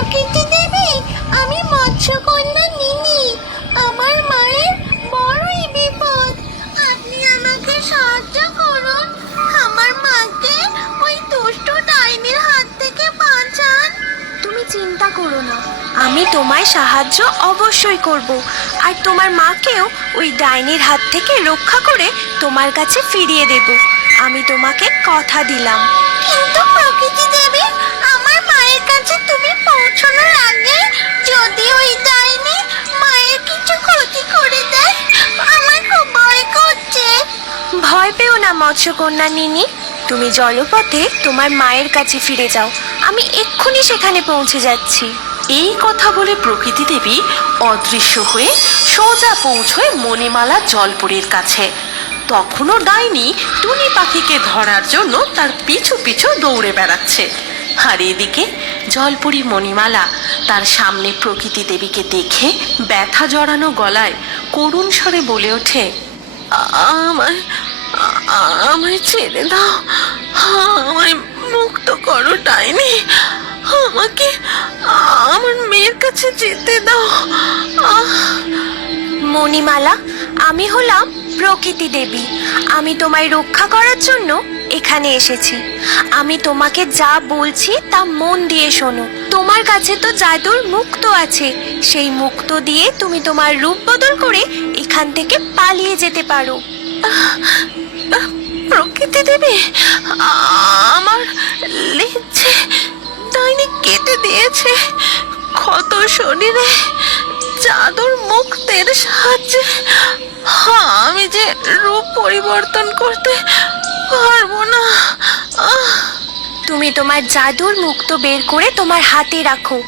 প্রকৃতি দেবী, আমি মৎস্যকন্যা নিনি। আমার মায়ের বড়ই বিপদ, আপনি আমাকে সাহায্য করুন। আমার মাকে ওই দুষ্টু ডাইনির হাত থেকে বাঁচান। তুমি চিন্তা করো না, আমি তোমায় সাহায্য অবশ্যই করব, আর তোমার মাকেও ওই ডাইনির হাত থেকে রক্ষা করে তোমার কাছে ফিরিয়ে দেব। আমি তোমাকে কথা দিলাম। কিন্তু প্রকৃতি দেবী, আমার মায়ের কাছে তুমি পৌঁছানোর আগে যদি ওই ডাইনি মায়ের কিছু ক্ষতি করে দেয়, আমার খুব ভয় করছে। ভয় পেও না মৎস্যকন্যা নিনি, তুমি জলপথে তোমার মায়ের কাছে ফিরে যাও। আমি এক্ষুনি সেখানে পৌঁছে যাচ্ছি। এই কথা বলে প্রকৃতি দেবী অদৃশ্য হয়ে সোজা পৌঁছয় মণিমালা জলপরীর কাছে। তখনও ডাইনি টুনি পাখিকে ধরার জন্য তার পিছু পিছু দৌড়ে বেড়াচ্ছে। আর এদিকে জলপরী মণিমালা তার সামনে প্রকৃতি দেবীকে দেখে ব্যথা জড়ানো গলায় করুণ স্বরে বলে ওঠে, আমায় আমায় ছেড়ে দাও, আমায় মুক্ত করো ডাইনি, আমাকে আমার মেয়ের কাছে যেতে দাও। মণিমালা, আমি হলাম প্রকৃতি দেবী। আমি তোমায় রক্ষা করার জন্য এখানে এসেছি। আমি তোমাকে যা বলছি তা মন দিয়ে শোনো। তোমার কাছে তো জাদুর মুক্তো আছে, সেই মুক্তো দিয়ে তুমি তোমার রূপ বদল করে এখান থেকে পালিয়ে যেতে পারো। প্রকৃতি দেবী, আমার লেজে ডাইনি কেটে দিয়েছে। ক্ষত শরীরে জাদুর মুক্তের সাহায্যে আমি যে রূপ পরিবর্তন করতে পারবো না। তুমি তোমার জাদুর মুক্তো বের করে তোমার হাতে রাখো।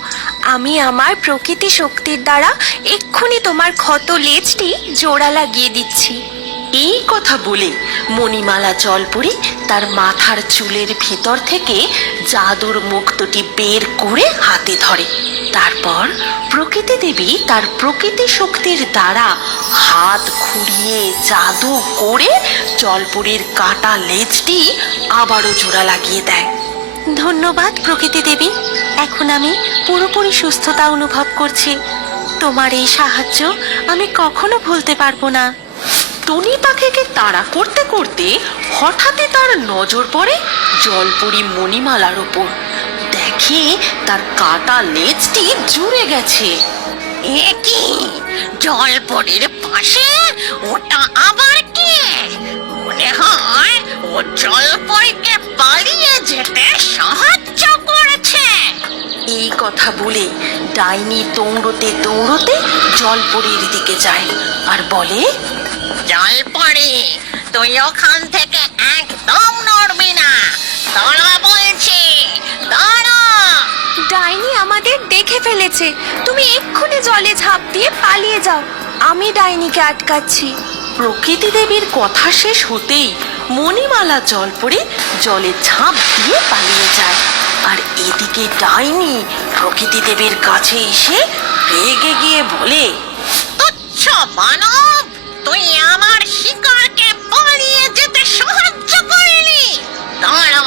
আমি আমার প্রকৃতি শক্তির দ্বারা এক্ষুনি তোমার ক্ষত লেজটি জোড়া লাগিয়ে দিচ্ছি। এই কথা বলে মণিমালা জলপরী তার মাথার চুলের ভিতর থেকে জাদুর মুক্তটি বের করে হাতে ধরে। তারপর প্রকৃতি দেবী তার প্রকৃতি শক্তির দ্বারা হাত ঘুরিয়ে জাদু করে জলপরীর কাটা লেজটি আবারও জোড়া লাগিয়ে দেয়। ধন্যবাদ প্রকৃতি দেবী, এখন আমি পুরোপুরি সুস্থতা অনুভব করছি। তোমার এই সাহায্য আমি কখনো ভুলতে পারবো না। টুনি পাখিকে তাড়া করতে করতে হঠাৎই তার নজর পড়ে জলপরী মণিমালার ওপর। দেখে তার কাটা লেজটি জুড়ে গেছে। এ কি, জলপরীর পাশে ওটা আবার কে? মনে হয় ও জলপরীকে পালিয়ে যেতে সাহায্য করেছে। এই কথা বলে ডাইনি দৌড়তে দৌড়তে জলপরীর দিকে যায় আর বলে, জলপরী, তুই ওখান থেকে একদম নড়বি না। দাঁড়া বলছি, দাঁড়া। ডাইনি আমাদের দেখে ফেলেছে, তুমি এক্ষুনি জলে ঝাঁপ দিয়ে পালিয়ে যাও। আমি ডাইনিকে আটকাচ্ছি। প্রকৃতি দেবীর কথা শেষ হতেই মণিমালা জলপরী জলে ঝাঁপ দিয়ে পালিয়ে যায়। আর এদিকে ডাইনি প্রকৃতি দেবীর কাছে এসে রেগে গিয়ে বলে, তুচ্ছ মানব, তুই আমার শিকারকে পালিয়ে যেতে সাহায্য করলি। দাঁড়া,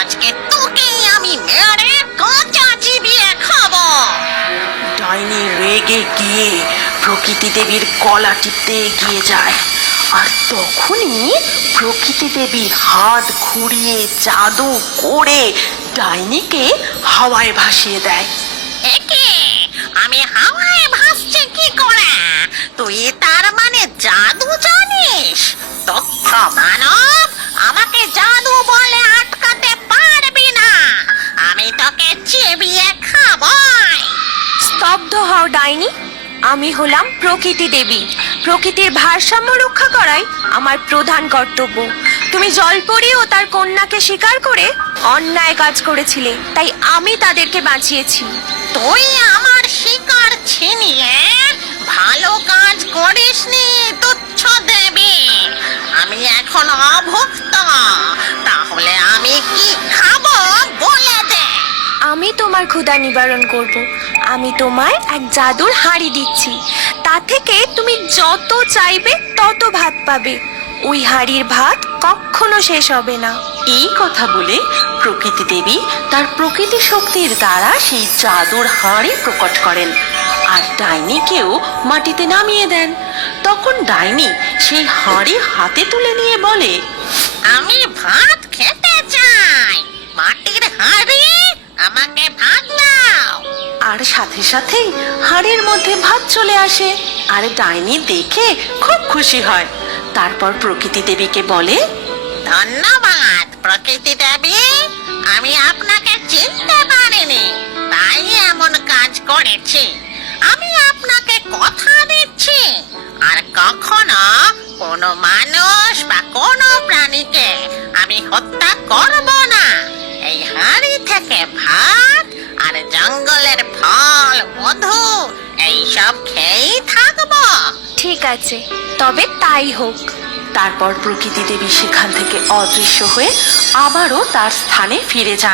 আজকে তোকেই আমি মেরে কাঁচা চিবিয়ে খাবো। ডাইনি রেগে গিয়ে প্রকৃতি দেবীর গলা টিপতে এগিয়ে যায়। আর তখনই প্রকৃতি দেবী হাত ঘুরিয়ে জাদু করে ডাইনিকে হাওয়ায় ভাসিয়ে দেয়। একে, আমি হাওয়ায় ভাসছি কি করে? তুই তার মানে জাদু জানিস? তুচ্ছ মানব, আমাকে জাদু বলে আটকাতে পারবি না। আমি তোকে চিবিয়ে খাবই। স্তব্ধ হও ডাইনি, আমি হলাম প্রকৃতি দেবী। প্রকৃতির ভারসাম্য রক্ষা করাই আমার প্রধান কর্তব্য। তুমি জলপরী ও তার কন্যাকে শিকার করে অন্যায় কাজ করেছিলে, তাই আমি তাদেরকে বাঁচিয়েছি। তুই আমার শিকার ছিনিয়ে ভালো কাজ করিসনি তুচ্ছ দেবী। আমি এখন অভুক্ত, তাহলে আমি কি খাবো বলে দে। আমি তোমার ক্ষুধা নিবারণ করব। আমি তোমায় এক জাদুর হাঁড়ি দিচ্ছি, তা থেকে তুমি যত চাইবে তত ভাত পাবে। ওই হাঁড়ির ভাত কখনো শেষ হবে না। এই কথা বলে প্রকৃতি দেবী তার প্রকৃতি শক্তির দ্বারা সেই জাদুর হাঁড়ি প্রকট করেন আর ডাইনিকেও মাটিতে নামিয়ে দেন। তখন ডাইনি সেই হাঁড়ি হাতে তুলে নিয়ে বলে, আমি ভাত খেতে চাই, মাটির হাঁড়ি আমাকে ভাত দাও। আর সাথে সাথেই হাঁড়ির মধ্যে ভাত চলে আসে আর ডাইনি দেখে খুব খুশি হয়। তারপর প্রকৃতি দেবীকে বলে, ধন্যবাদ প্রকৃতি দেবী, আমি আপনাকে চিনতে পারিনি তাই এমন কাজ করেছি। আমি আপনাকে কথা দিচ্ছি আর কখনো কোনো মানুষ বা কোনো প্রাণীকে আমি হত্যা করব না। এই হাঁড়ি থেকে ভাত আর জঙ্গলের ফল মধু এইসব খেয়েই থাকবো। ঠিক আছে, তবে তাই হোক। তারপর প্রকৃতি দেবী সেখান থেকে অদৃশ্য হয়ে আবারও তার স্থানে ফিরে যান।